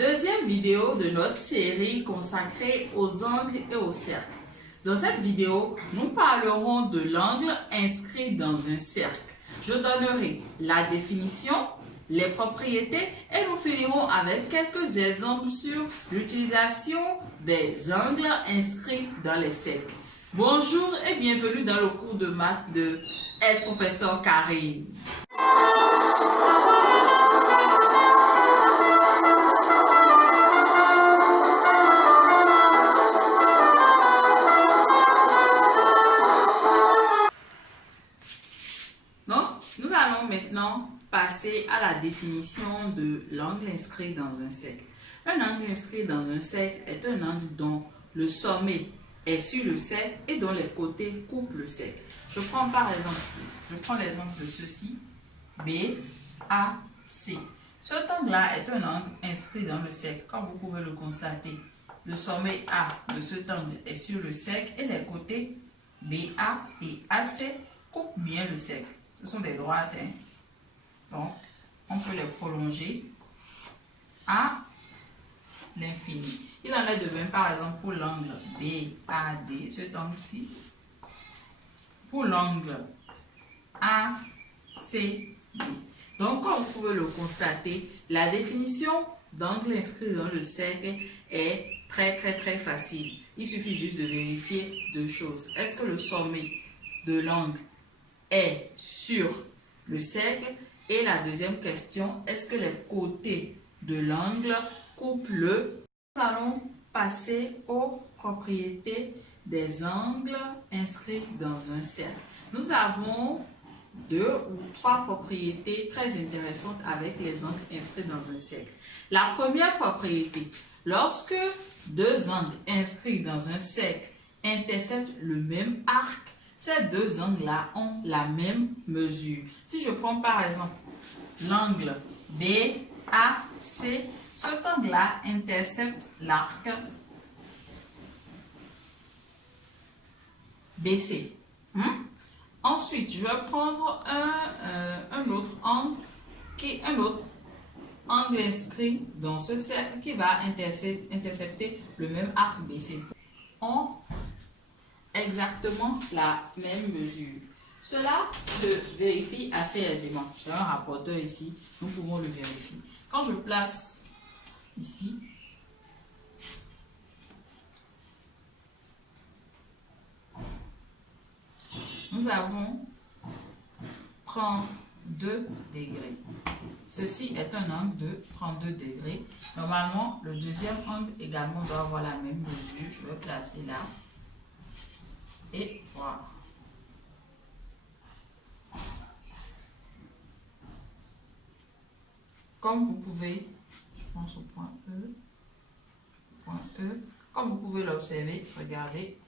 Deuxième vidéo de notre série consacrée aux angles et aux cercles. Dans cette vidéo, nous parlerons de l'angle inscrit dans un cercle. Je donnerai la définition, les propriétés et nous finirons avec quelques exemples sur l'utilisation des angles inscrits dans les cercles. Bonjour et bienvenue dans le cours de maths de El Professeur Karine. Nous allons maintenant passer à la définition de l'angle inscrit dans un cercle. Un angle inscrit dans un cercle est un angle dont le sommet est sur le cercle et dont les côtés coupent le cercle. Je prends l'exemple de ceci, BAC. Cet angle-là est un angle inscrit dans le cercle. Comme vous pouvez le constater, le sommet A de cet angle est sur le cercle et les côtés BA et AC coupent bien le cercle. Ce sont des droites, hein? Donc on peut les prolonger à l'infini. Il en est de même par exemple pour l'angle BAD, cet angle-ci, pour l'angle ACD. Donc comme vous pouvez le constater, la définition d'angle inscrit dans le cercle est très facile. Il suffit juste de vérifier deux choses. Est-ce que le sommet de l'angle est sur le cercle? Et la deuxième question, est-ce que les côtés de l'angle coupent le? Nous allons passer aux propriétés des angles inscrits dans un cercle. Nous avons 2 ou 3 propriétés très intéressantes avec les angles inscrits dans un cercle. La première propriété, lorsque deux angles inscrits dans un cercle interceptent le même arc, ces deux angles-là ont la même mesure. Si je prends par exemple l'angle BAC, cet angle-là intercepte l'arc BC. Ensuite, je vais prendre un autre angle inscrit dans ce cercle qui va intercepter le même arc BC. On exactement la même mesure. Cela se vérifie assez aisément. J'ai un rapporteur ici, nous pouvons le vérifier. Quand je place ici, nous avons 32 degrés. Ceci est un angle de 32 degrés. Normalement, le deuxième angle également doit avoir la même mesure. Je vais placer là. Et voilà. Comme vous pouvez, je pense au point E, comme vous pouvez l'observer, regardez,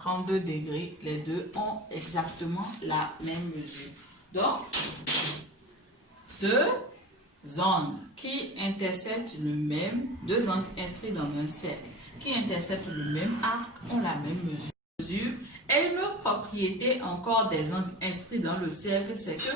32 degrés, les deux ont exactement la même mesure. Donc, deux angles qui interceptent le même, deux angles inscrits dans un cercle, qui interceptent le même arc, ont la même mesure. Et une autre propriété encore des angles inscrits dans le cercle, c'est que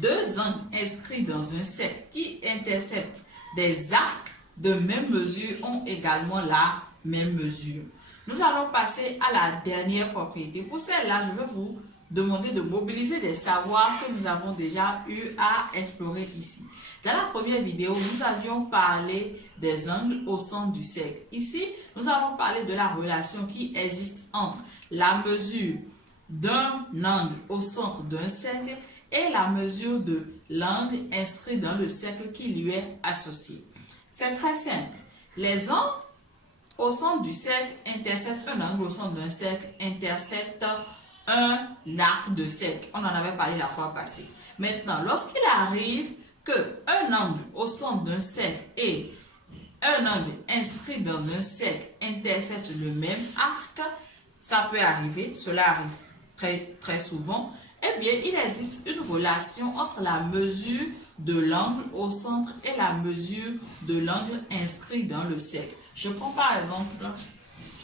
deux angles inscrits dans un cercle qui interceptent des arcs de même mesure ont également la même mesure. Nous allons passer à la dernière propriété. Pour celle-là, je vais vous demander de mobiliser des savoirs que nous avons déjà eu à explorer ici. Dans la première vidéo, nous avions parlé des angles au centre du cercle. Ici, nous allons parler de la relation qui existe entre la mesure d'un angle au centre d'un cercle et la mesure de l'angle inscrit dans le cercle qui lui est associé. C'est très simple. Les angles au centre du cercle interceptent un angle au centre d'un cercle, interceptent un arc de cercle. On en avait parlé la fois passée. Maintenant, lorsqu'il arrive qu'un angle au centre d'un cercle et un angle inscrit dans un cercle interceptent le même arc, ça peut arriver, cela arrive très souvent, eh bien, il existe une relation entre la mesure de l'angle au centre et la mesure de l'angle inscrit dans le cercle. Je prends par exemple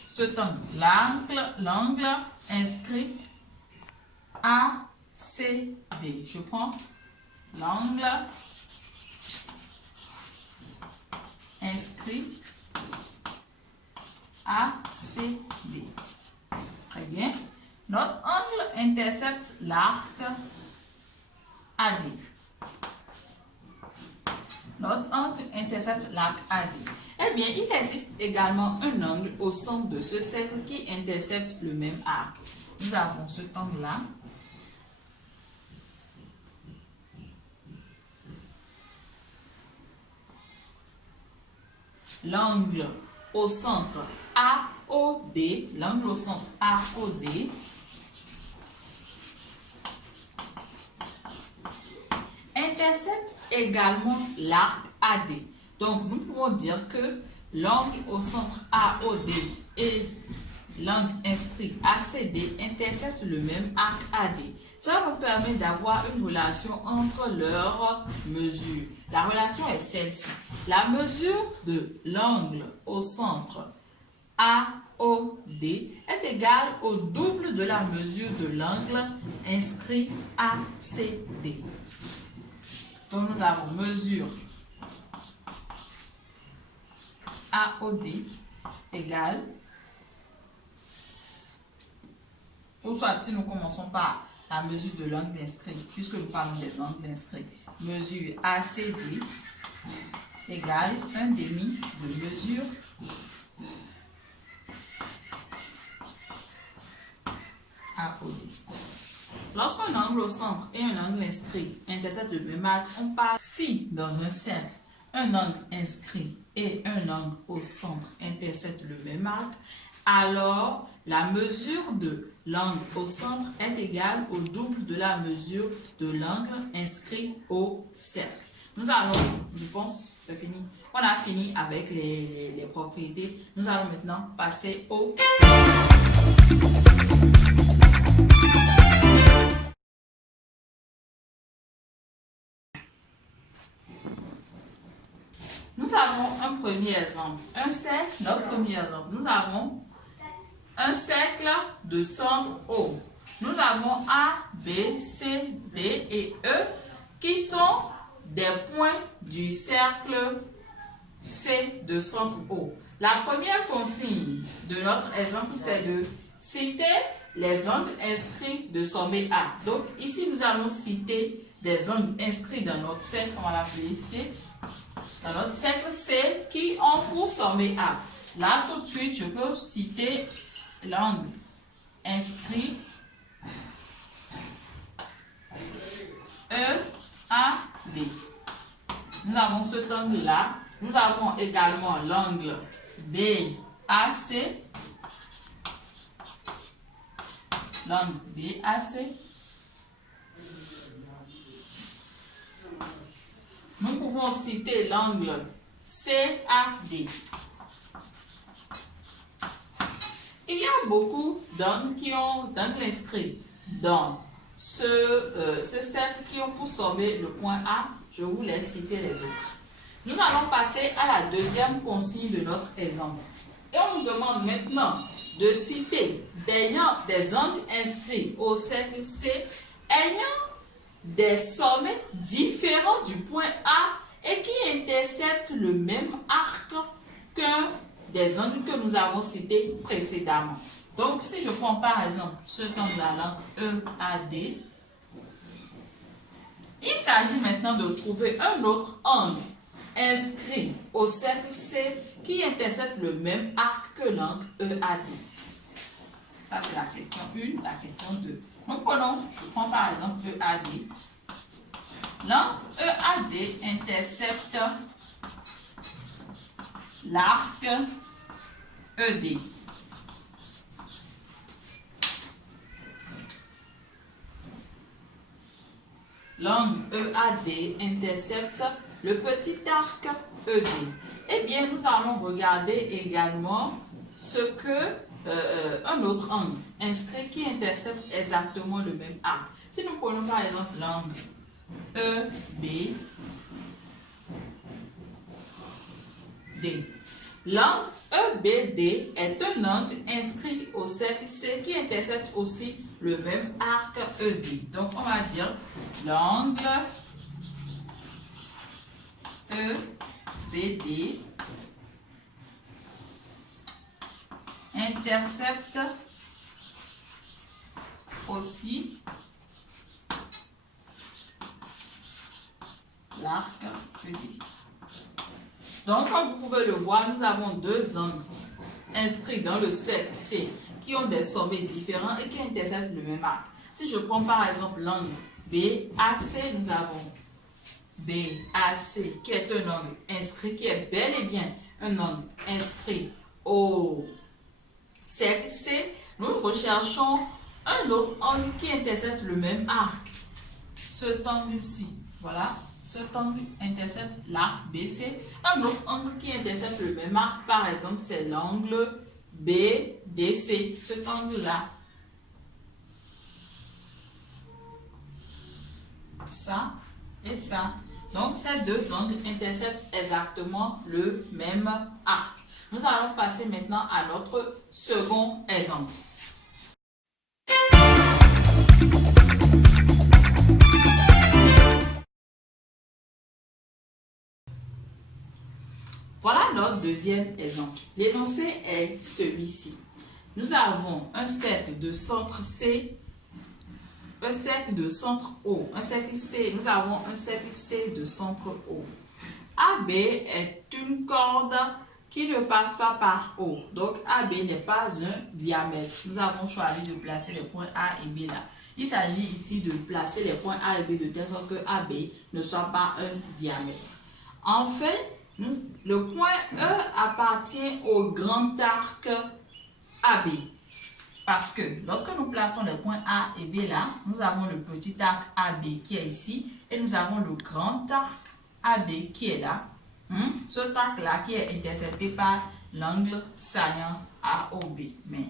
cet angle, l'angle inscrit ACD. Je prends l'angle inscrit inscrit ACD. Très bien. Notre angle intercepte l'arc AD. Notre angle intercepte l'arc AD. Eh bien, il existe également un angle au centre de ce cercle qui intercepte le même arc. Nous avons cet angle-là. L'angle au centre AOD, l'angle au centre AOD intercepte également l'arc AD. Donc, nous pouvons dire que l'angle au centre AOD et l'angle inscrit ACD interceptent le même arc AD. Cela nous permet d'avoir une relation entre leurs mesures. La relation est celle-ci. La mesure de l'angle au centre AOD est égale au double de la mesure de l'angle inscrit ACD. Donc nous avons mesure AOD égale, ou soit-il nous commençons par la mesure de l'angle inscrit, puisque nous parlons des angles inscrits. Mesure ACD égale 1/2 de mesure AOD. Lorsqu'un angle au centre et un angle inscrit interceptent le même arc, on parle si dans un cercle, un angle inscrit et un angle au centre interceptent le même arc, alors la mesure de l'angle au centre est égale au double de la mesure de l'angle inscrit au cercle. Nous allons, je pense, c'est fini. On a fini avec les propriétés. Nous allons maintenant passer au Nous avons un premier exemple. Un cercle, notre premier exemple. Nous avons un cercle de centre O. Nous avons A, B, C, D et E qui sont des points du cercle C de centre O. La première consigne de notre exemple, c'est de citer les angles inscrits de sommet A. Donc ici, nous allons citer des angles inscrits dans notre cercle, on va l'appeler ici, dans notre cercle C, qui ont pour sommet A. Là, tout de suite, je peux citer l'angle inscrit EAD. Nous avons cet angle-là. Nous avons également l'angle BAC. L'angle BAC. Nous pouvons citer l'angle CAD. Il y a beaucoup d'angles inscrits dans ce cercle qui ont pour sommet le point A. Je vous laisse citer les autres. Nous allons passer à la deuxième consigne de notre exemple. Et on nous demande maintenant de citer des angles inscrits au cercle C ayant des sommets différents du point A et qui interceptent le même arc qu'un des angles que nous avons cités précédemment. Donc, si je prends par exemple cet angle-là, l'angle EAD, il s'agit maintenant de trouver un autre angle inscrit au cercle C qui intercepte le même arc que l'angle EAD. Ça, c'est la question 1, la question 2. Donc, je prends par exemple EAD. L'angle EAD intercepte l'arc ED. L'angle EAD intercepte le petit arc ED. Eh bien, nous allons regarder également ce que un autre angle inscrit qui intercepte exactement le même arc. Si nous prenons par exemple l'angle EBD. L'angle EBD est un angle inscrit au cercle C qui intercepte aussi le même arc ED. Donc, on va dire l'angle EBD intercepte aussi l'arc EB. Donc, comme vous pouvez le voir, nous avons deux angles inscrits dans le cercle C qui ont des sommets différents et qui interceptent le même arc. Si je prends par exemple l'angle BAC, nous avons BAC qui est un angle inscrit, qui est bel et bien un angle inscrit au cercle C. Nous recherchons un autre angle qui intercepte le même arc. Cet angle-ci, voilà, cet angle intercepte l'arc BC. Un autre angle qui intercepte le même arc, par exemple, c'est l'angle BDC. Cet angle-là. Ça et ça. Donc, ces deux angles interceptent exactement le même arc. Nous allons passer maintenant à notre second exemple. Voilà notre deuxième exemple. L'énoncé est celui-ci. Nous avons un cercle de centre C, un cercle de centre O, un cercle C. Nous avons un cercle C de centre O. AB est une corde qui ne passe pas par O. Donc, AB n'est pas un diamètre. Nous avons choisi de placer les points A et B là. Il s'agit ici de placer les points A et B de telle sorte que AB ne soit pas un diamètre. Enfin, le point E appartient au grand arc AB. Parce que lorsque nous plaçons les points A et B là, nous avons le petit arc AB qui est ici et nous avons le grand arc AB qui est là. Ce arc-là qui est intercepté par l'angle saillant AOB. Mais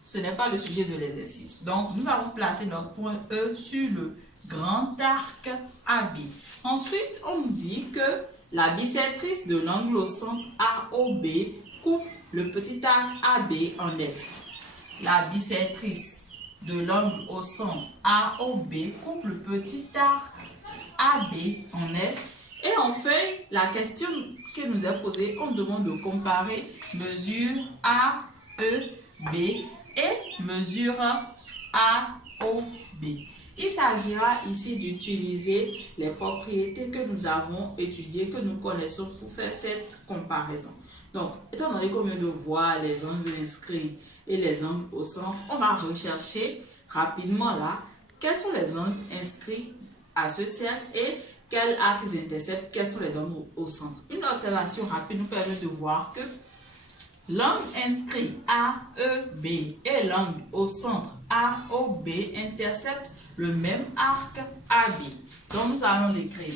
ce n'est pas le sujet de l'exercice. Donc, nous avons placé notre point E sur le grand arc AB. Ensuite, on nous dit que la bisectrice de l'angle au centre AOB coupe le petit arc AB en F. La bisectrice de l'angle au centre AOB coupe le petit arc AB en F. Et enfin, la question qui nous est posée, on demande de comparer mesure AEB et mesure AOB. Il s'agira ici d'utiliser les propriétés que nous avons étudiées, que nous connaissons pour faire cette comparaison. Donc, étant donné qu'on vient de voir les angles inscrits et les angles au centre, on va rechercher rapidement là quels sont les angles inscrits à ce cercle et quels arcs ils interceptent, quels sont les angles au centre. Une observation rapide nous permet de voir que l'angle inscrit AEB et l'angle au centre AOB interceptent le même arc AB. Donc nous allons l'écrire.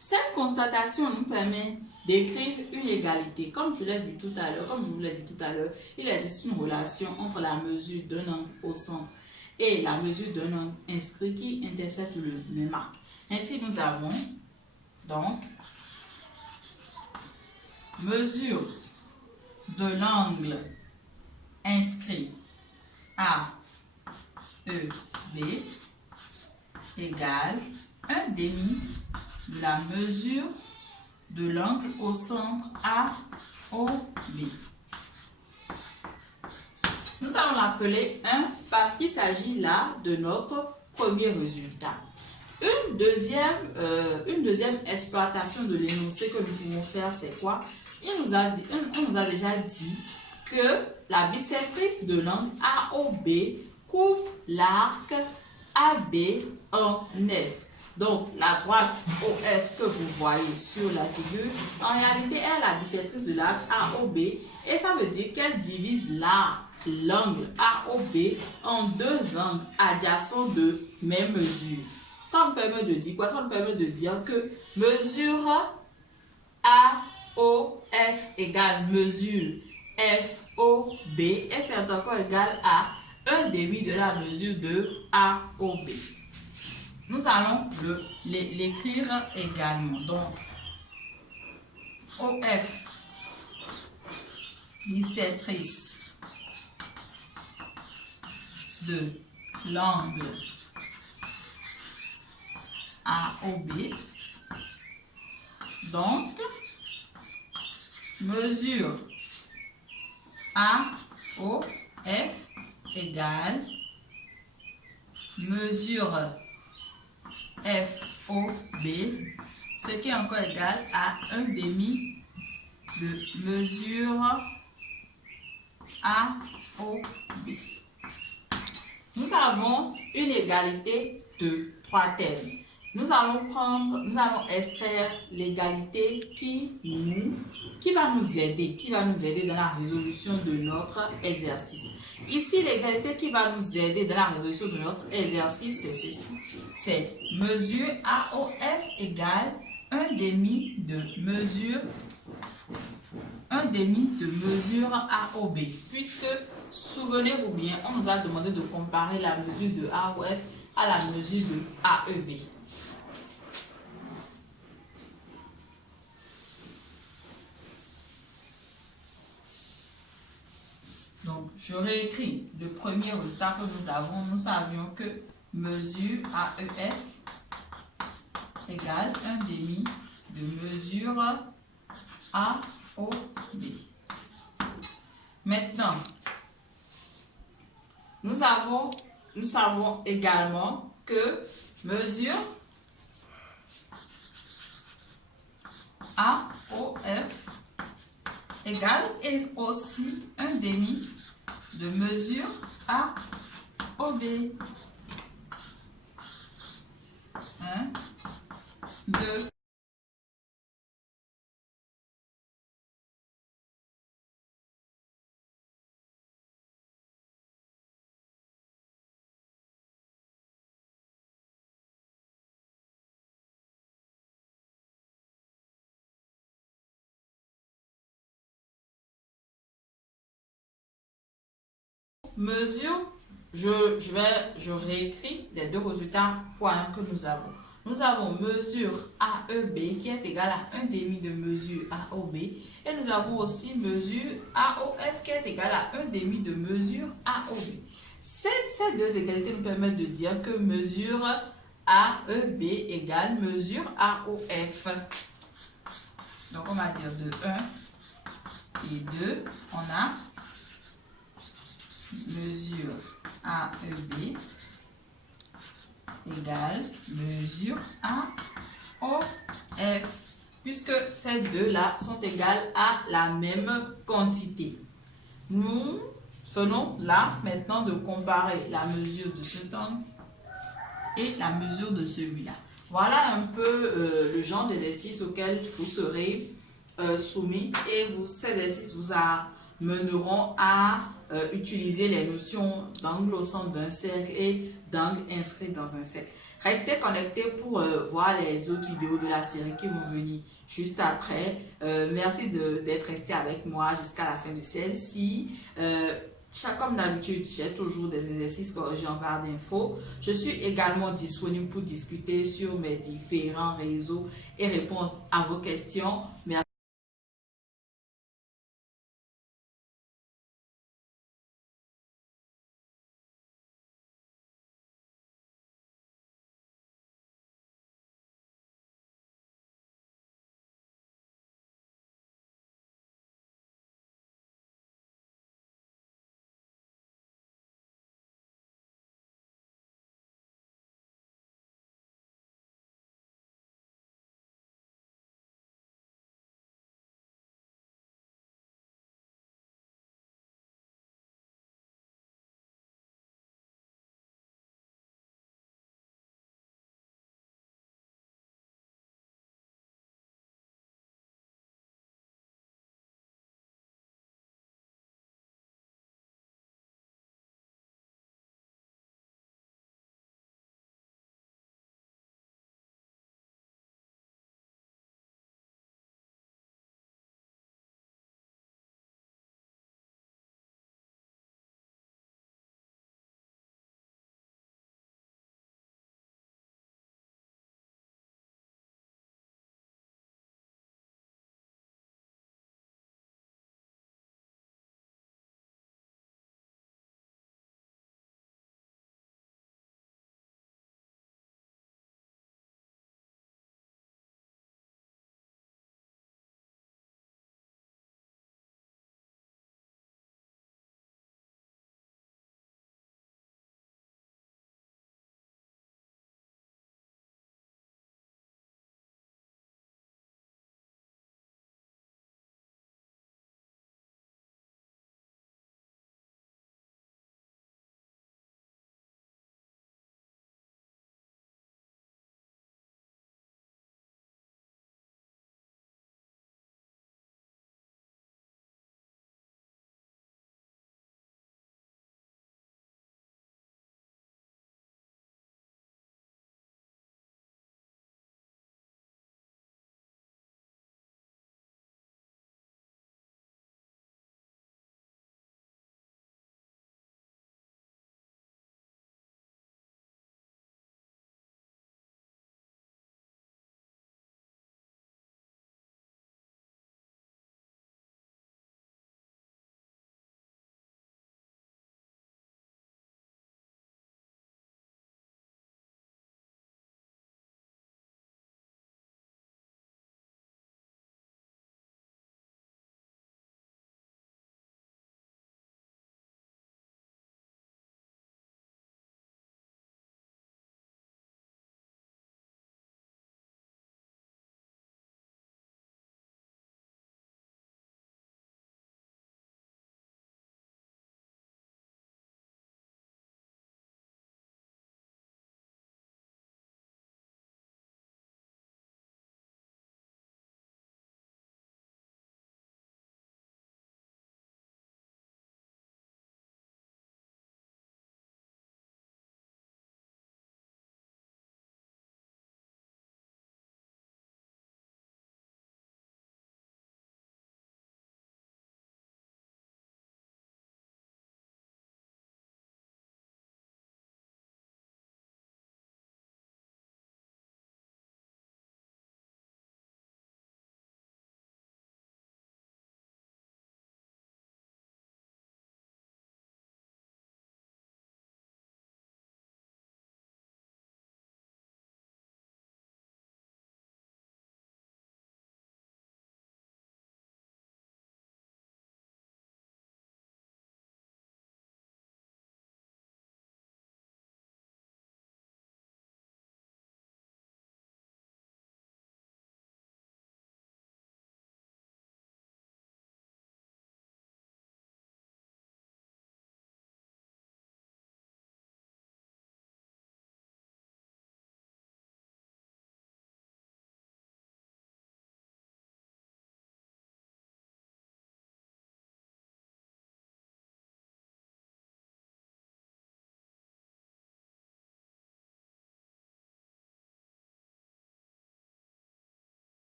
Cette constatation nous permet d'écrire une égalité. Comme je l'ai vu tout à l'heure, comme je vous l'ai dit tout à l'heure, il existe une relation entre la mesure d'un angle au centre et la mesure d'un angle inscrit qui intercepte le même arc. Ainsi, nous avons donc mesure de l'angle inscrit AEB égale 1 demi de la mesure de l'angle au centre AOB. Nous allons l'appeler 1 parce qu'il s'agit là de notre premier résultat. Une deuxième exploitation de l'énoncé que nous pouvons faire, c'est quoi? On nous a déjà dit que la bisectrice de l'angle AOB coupe l'arc AB en F. Donc, la droite OF que vous voyez sur la figure, en réalité, est la bisectrice de l'arc AOB et ça veut dire qu'elle divise l'angle AOB en deux angles adjacents de même mesure. Ça me permet de dire quoi? Ça me permet de dire que mesure AOF égale mesure FOB et c'est encore égal à 1 demi de la mesure de AOB. Nous allons l'écrire également. Donc, OF, bisectrice de l'angle AOB. Donc, mesure AOF égale mesure FOB, ce qui est encore égal à 1 demi de mesure AOB. Nous avons une égalité de 3 termes. Nous allons extraire l'égalité qui va nous aider dans la résolution de notre exercice. Ici, l'égalité qui va nous aider dans la résolution de notre exercice, c'est ceci. C'est mesure AOF égale 1 demi de mesure AOB. Puisque, souvenez-vous bien, on nous a demandé de comparer la mesure de AOF à la mesure de AEB. Donc, je réécris le premier résultat que nous avons. Nous savions que mesure AEF égale 1 demi de mesure AOB. Maintenant, nous savons également que mesure AOF égale et aussi 1 demi de mesure AOB. 1, 2, mesure, je réécris les deux résultats points que nous avons. Nous avons mesure AEB qui est égale à 1 demi de mesure AOB et nous avons aussi mesure AOF qui est égale à 1 demi de mesure AOB. Ces deux égalités nous permettent de dire que mesure AEB égale mesure AOF. Donc on va dire de 1 et 2, on a mesure AEB égale mesure AOF, puisque ces deux-là sont égales à la même quantité. Nous venons là maintenant de comparer la mesure de cet angle et la mesure de celui-là. Voilà un peu le genre d'exercice auquel vous serez soumis et ces exercices vous amèneront à utiliser les notions d'angle au centre d'un cercle et d'angle inscrit dans un cercle. Restez connectés pour voir les autres vidéos de la série qui vont venir juste après. Merci d'être resté avec moi jusqu'à la fin de celle-ci. Comme d'habitude, j'ai toujours des exercices corrigés en barre d'infos. Je suis également disponible pour discuter sur mes différents réseaux et répondre à vos questions. Merci.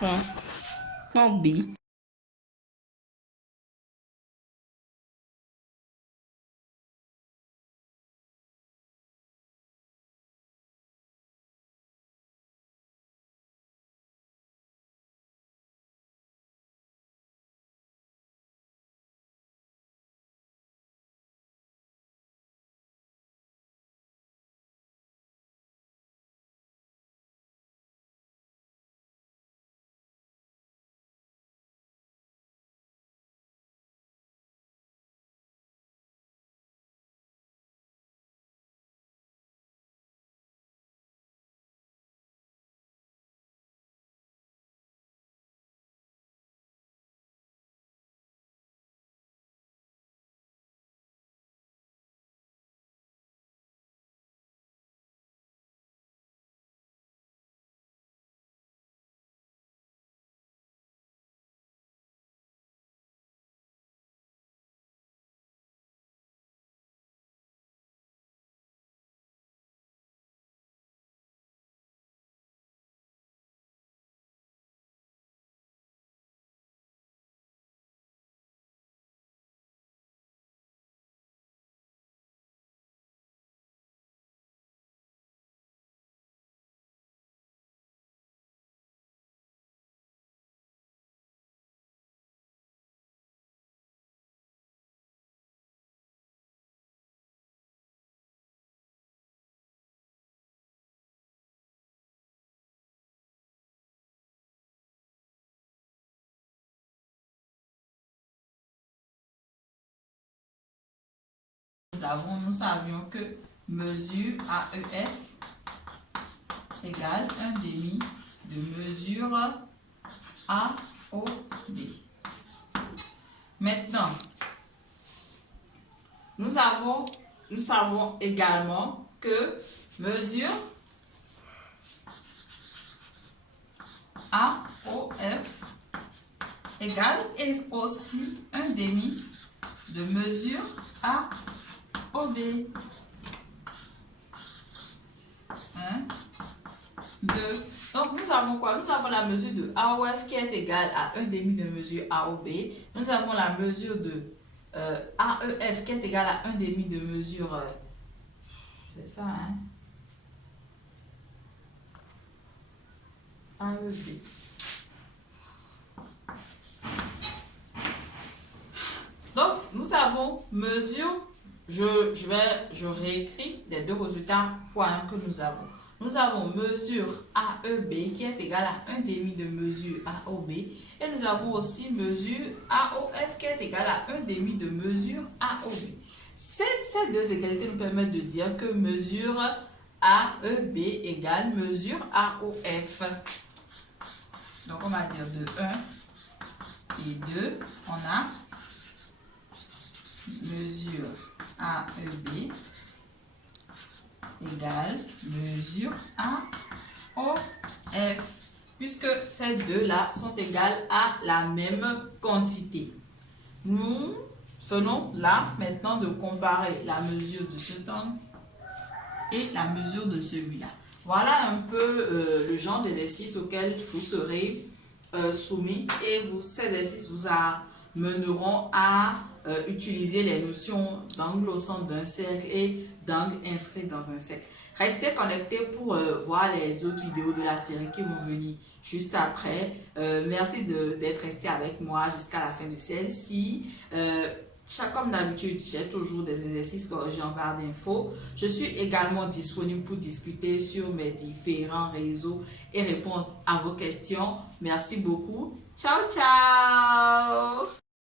point B. Nous savions que mesure AEF égale 1/2 de mesure AOB. Maintenant, nous savons également que mesure AOF égale aussi 1/2 de mesure AOB. 1, 2. Donc, nous avons quoi? Nous avons la mesure de AOF qui est égale à 1/2 de mesure AOB. Nous avons la mesure de AEF qui est égale à 1/2 de mesure... c'est ça, hein? AEB. Donc, nous avons mesure... Je réécris les deux résultats points que nous avons. Nous avons mesure AEB qui est égale à 1/2 de mesure AOB. Et nous avons aussi mesure AOF qui est égale à 1/2 de mesure AOB. Ces deux égalités nous permettent de dire que mesure AEB égale mesure AOF. Donc, on va dire de 1 et 2, on a mesure AEB égale mesure AOF, puisque ces deux-là sont égales à la même quantité. Nous venons là maintenant de comparer la mesure de cet angle et la mesure de celui-là. Voilà un peu le genre d'exercice auquel vous serez soumis, et ces exercices vous amèneront à utiliser les notions d'angle au centre d'un cercle et d'angle inscrit dans un cercle. Restez connectés pour voir les autres vidéos de la série qui vont venir juste après. Merci d'être resté avec moi jusqu'à la fin de celle-ci. Comme d'habitude, j'ai toujours des exercices corrigés en barre d'infos. Je suis également disponible pour discuter sur mes différents réseaux et répondre à vos questions. Merci beaucoup. Ciao, ciao!